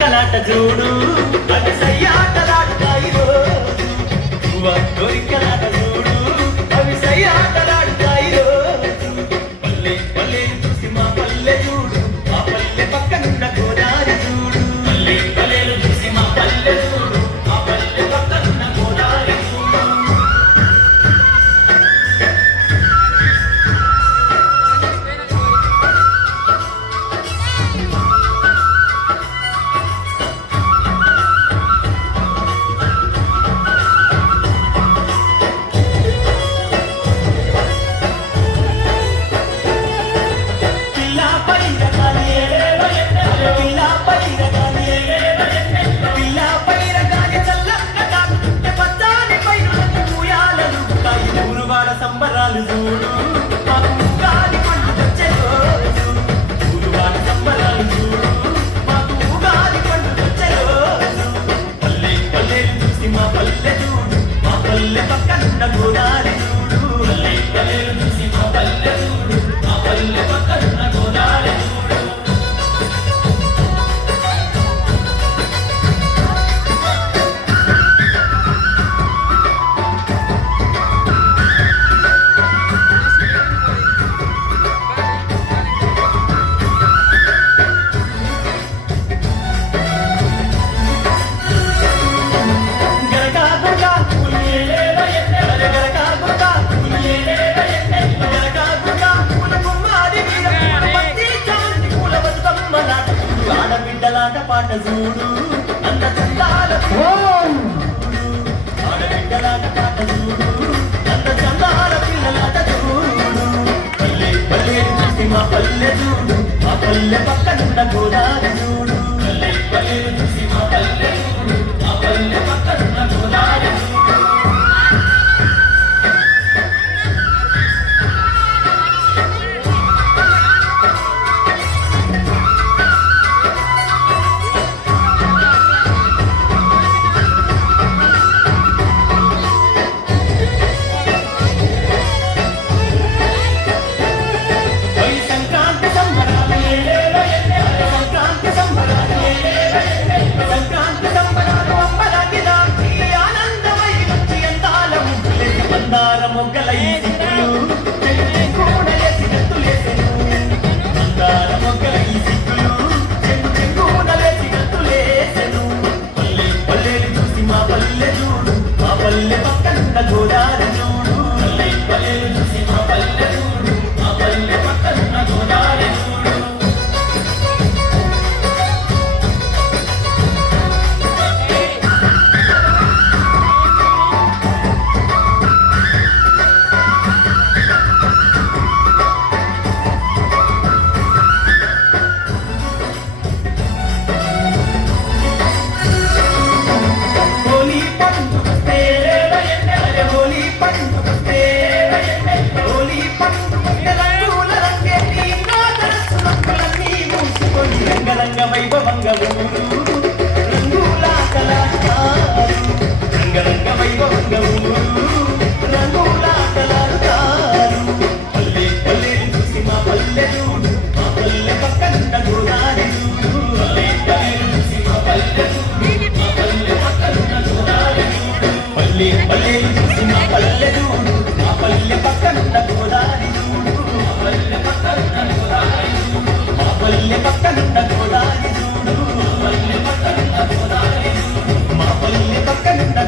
చూడు అది సయ్యాటలాడుతాయి రోజు దొరికలాట చూడు అవి సయ్యాటలాడుతాయి రోజు పల్లె పల్లె చూసి మా పల్లె చూడు మా పల్లె పక్కనున్న గోదారి చూడు పల్లె పల్లెలు చూసి మా పల్లె చూడు మా పల్లె పక్కనున్న గోదారి చూడు సంబరాలు చూడు మాకు ఉగాది పండుగ వచ్చే రోజు ఊరువాడ సంబరాలు చూడు మాకు ఉగాది పండుగ వచ్చే రోజు పల్లె పల్లెలు చూసి మా పల్లె చూడు మా పల్లె పక్కనున్న గోదారి చూడు పల్లె పల్లెలు చూసి మా పల్లె చూడు మా పల్లె పక్కనున్న గోదారి చూడు పాట చూడు అంత చందాల ఆడబిడ్డలాట పాట చూడు అంత చందాల పిల్లలాట చూడు పల్లె పల్లె చూసి మా పల్లె చూడు మా పల్లె పక్కనున్న గోదారి చూడు పల్లె పల్లె చూసి మా పల్లె చూడు మా పల్లె పక్కనున్న గోదారి చూడు మొగ్గల ఈ సిక్కులు చెంగులేసి గంతులేసెను మందార మొగ్గల ఈ సిక్కులు చెంగులేసి గంతులేసెను పల్లె పల్లెలు చూసి మా పల్లె చూడు మా పల్లె పక్కనున్న గోదారి చూడు పల్లె పల్లెలు చూసి మా పల్లె చూడు మా పల్లె పక్కనున్న గోదారి చూడు రంగరంగ వైభవంగ ఊరు రంగులాటలాడుతారు రంగరంగ వైభవంగ ఊరు రంగులాటలాడుతారు పల్లె పల్లె చూసి మా పల్లె చూడు మా పల్లె పక్కనున్న గోదారి చూడు పల్లె పల్లె చూసి మా పల్లె చూడు మా పల్లె పక్కనున్న గోదారి చూడు పల్లె పల్లె చూసి మా పల్లె చూడు మా పల్లె పక్కనున్న గోదారి చూడు మా పల్లె పక్కనున్న గోదారి చూడు మా పల్లె పక్కనున్న గోదారి చూడు మా పల్లె పక్కనున్న గోదారి చూడు మా పల్లె పక్కనున్న